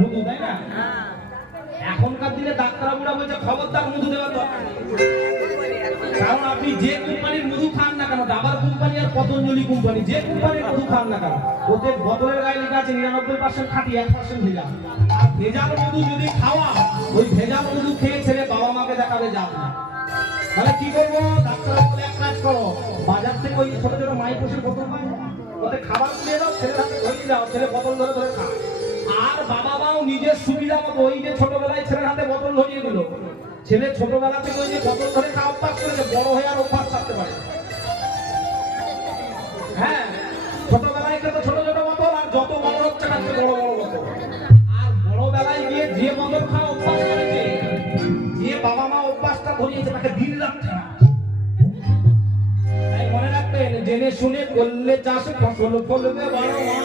মধু, তাই না? এখনকার দিনে ডাক্তারবাবুরা বলছে খবরদার মধু দেওয়ার দরকার নেই। কারণ আপনি যে কোম্পানির মধু খান না কেন, ডাবার কোম্পানি আর পতঞ্জলি কোম্পানি, যে কোম্পানির মধু খান না কেন, ওদের বোতলের গায়ে লেখা আছে 99% খাঁটি, 1% ভেজাল। আর ভেজাল মধু যদি খাওয়া, ওই ভেজাল মধু খেয়ে ছেলে বাবা মাকে দেখাবে যাব না। তাহলে কি করবো? ডাক্তার বলে এক কাজ করো, বাজার থেকে ওই ছোট ছোট মাইক্রোসের বোতল পাই, ওতে খাবার দিয়ে দাও, ছেলের হাতে ধরিয়ে দাও, ছেলে বোতল ধরে ধরে খা। আর বাবা মাও নিজের সুবিধা মতো ওই যে ছোটবেলায় ছেলের হাতে বোতল ধরিয়ে দিল, ছেলে ছোটবেলা থেকে ওই যে বোতল ধরে খাওয়া অভ্যাস করেছে, বড় হয়ে আর অভ্যাস থাকতে পারে। হ্যাঁ, ছোটবেলায় তো ছোট ছোট বোতল, আর যত বড় হচ্ছে খাচ্ছে বড় বড় বোতল। আর বড় বেলায় গিয়ে যে বোতল খাওয়া অভ্যাস করেছে, যে বাবা মা অভ্যাসটা ধরিয়েছে, তাকে দিন রাত খারাপ। তাই মনে রাখবেন, জেনে শুনে করলে চাষ ফসল ফলবে বড়।